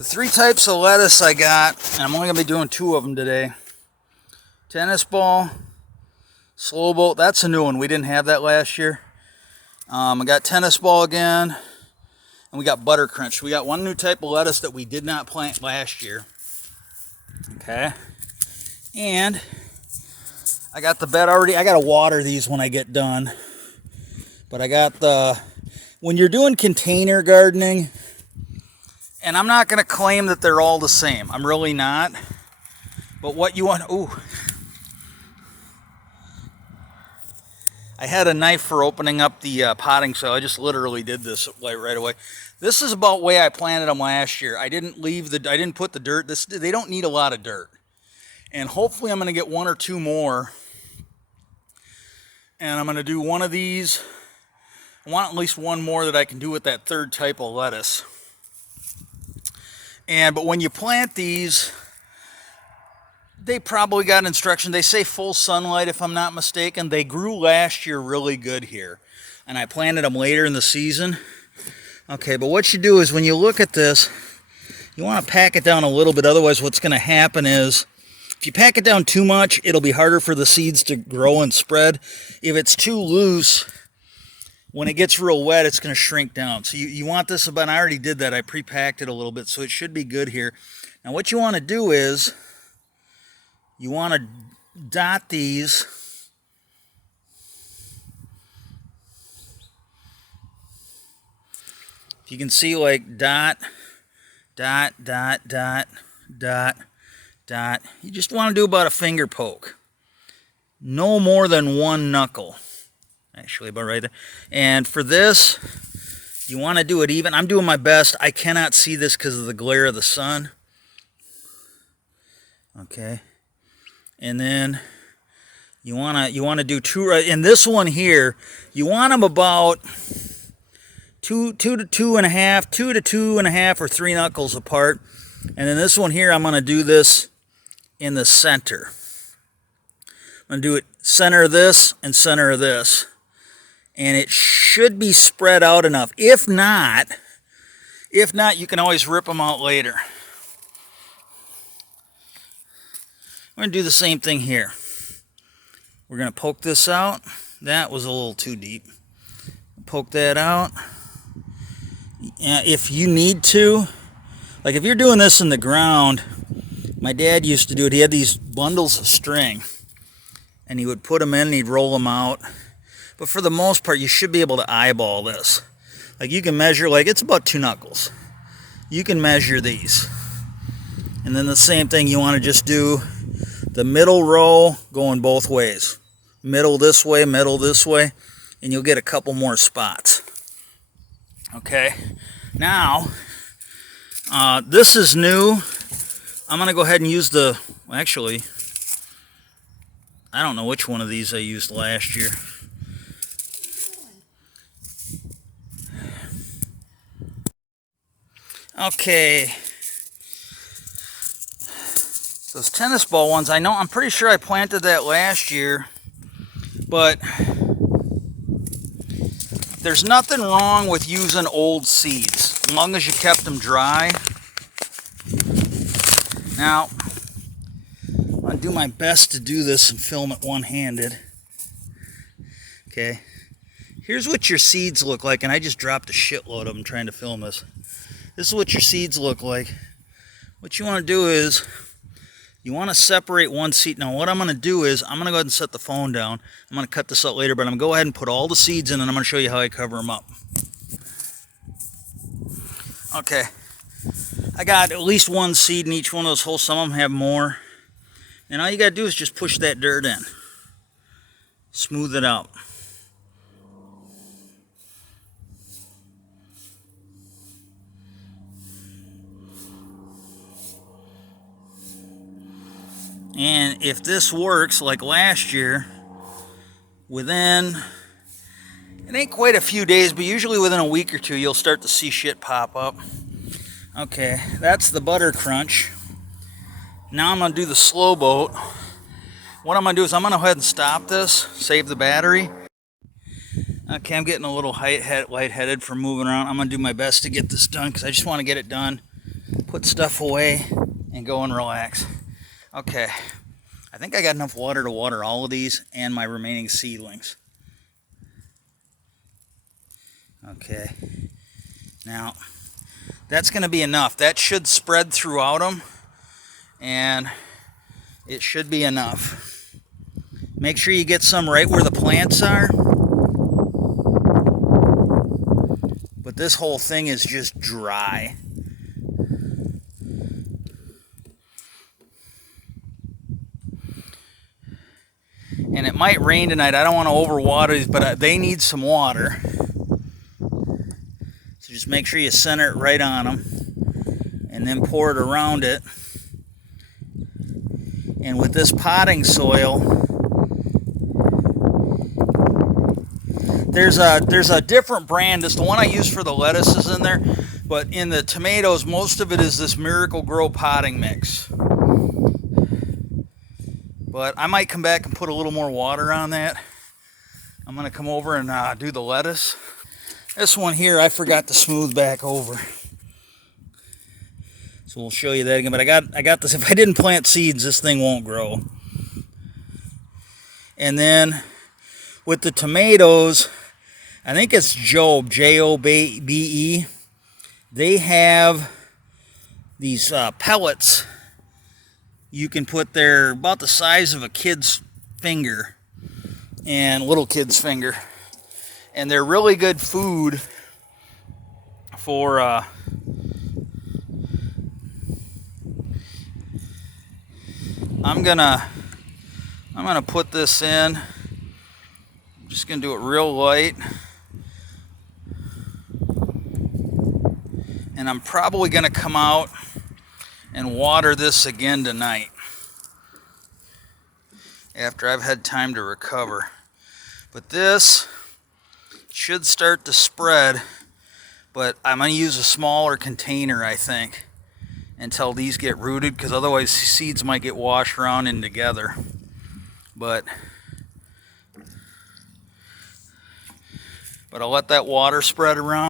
The three types of lettuce I got, and I'm only going to be doing two of them today. Tennis ball, slow boat, that's a new one. We didn't have that last year. I got tennis ball again, and we got butter crunch. We got one new type of lettuce that we did not plant last year. Okay. And I got the bed already. I got to water these when I get done. But I got when you're doing container gardening, and I'm not going to claim that they're all the same. I'm really not. But what you want, I had a knife for opening up the potting soil. I just literally did this right away. This is about the way I planted them last year. I didn't put the dirt. They don't need a lot of dirt. And hopefully I'm going to get one or two more. And I'm going to do one of these. I want at least one more that I can do with that third type of lettuce. But when you plant these, they probably got instruction. They say full sunlight, if I'm not mistaken. They grew last year really good here. And I planted them later in the season. Okay, but what you do is when you look at this, you want to pack it down a little bit. Otherwise, what's going to happen is, if you pack it down too much, it'll be harder for the seeds to grow and spread. If it's too loose, when it gets real wet, it's going to shrink down. So you want this about, I already did that. I pre-packed it a little bit, so it should be good here. Now what you want to do is, you want to dot these. If you can see, like dot, dot, dot, dot, dot, dot. You just want to do about a finger poke. No more than one knuckle. Actually, about right there. And for this, you want to do it even. I'm doing my best. I cannot see this because of the glare of the sun. Okay. And then you want to do two. In this one here, you want them about two to two and a half, or 3 knuckles apart. And then this one here, I'm going to do this in the center. I'm going to do it center of this and center of this. And it should be spread out enough. If not, you can always rip them out later. We're going to do the same thing here. We're going to poke this out. That was a little too deep. Poke that out. If you need to, like if you're doing this in the ground, my dad used to do it. He had these bundles of string, and he would put them in and he'd roll them out. But for the most part, you should be able to eyeball this. Like you can measure, like it's about 2 knuckles. You can measure these. And then the same thing, you want to just do the middle row going both ways. Middle this way, and you'll get a couple more spots. Okay, now, this is new. I'm going to go ahead and use actually, I don't know which one of these I used last year. Okay, those tennis ball ones, I'm pretty sure I planted that last year, but there's nothing wrong with using old seeds, as long as you kept them dry. Now, I'm going to do my best to do this and film it one-handed. Okay, here's what your seeds look like, and I just dropped a shitload of them trying to film this. This is what your seeds look like. What you want to do is, you want to separate one seed. Now what I'm going to do is, I'm going to go ahead and set the phone down. I'm going to cut this out later, but I'm going to go ahead and put all the seeds in, and I'm going to show you how I cover them up. Okay. I got at least one seed in each one of those holes. Some of them have more. And all you got to do is just push that dirt in. Smooth it out. And if this works like last year, within, it ain't quite a few days, but usually within a week or two, you'll start to see shit pop up. Okay, that's the butter crunch. Now I'm going to do the slow boat. What I'm going to do is I'm going to go ahead and stop this, save the battery. Okay, I'm getting a little lightheaded from moving around. I'm going to do my best to get this done because I just want to get it done put stuff away, and go and relax. Okay, I think I got enough water to water all of these and my remaining seedlings. Okay, now that's going to be enough. That should spread throughout them, and it should be enough. Make sure you get some right where the plants are. But this whole thing is just dry. And it might rain tonight. I don't want to overwater these, but they need some water. So just make sure you center it right on them. And then pour it around it. And with this potting soil, there's a different brand. It's the one I use for the lettuces in there. But in the tomatoes, most of it is this Miracle Grow potting mix. But I might come back and put a little more water on that. I'm going to come over and do the lettuce. This one here I forgot to smooth back over. So we'll show you that again. But I got this. If I didn't plant seeds, this thing won't grow. And then with the tomatoes, I think it's Jobe, J-O-B-E. They have these pellets. You can put there about the size of a kid's finger and little kid's finger. And they're really good food for I'm gonna put this in. I'm just gonna do it real light. And I'm probably gonna come out and water this again tonight after I've had time to recover. But this should start to spread, but I'm going to use a smaller container, I think, until these get rooted, because otherwise seeds might get washed around in together. But I'll let that water spread around.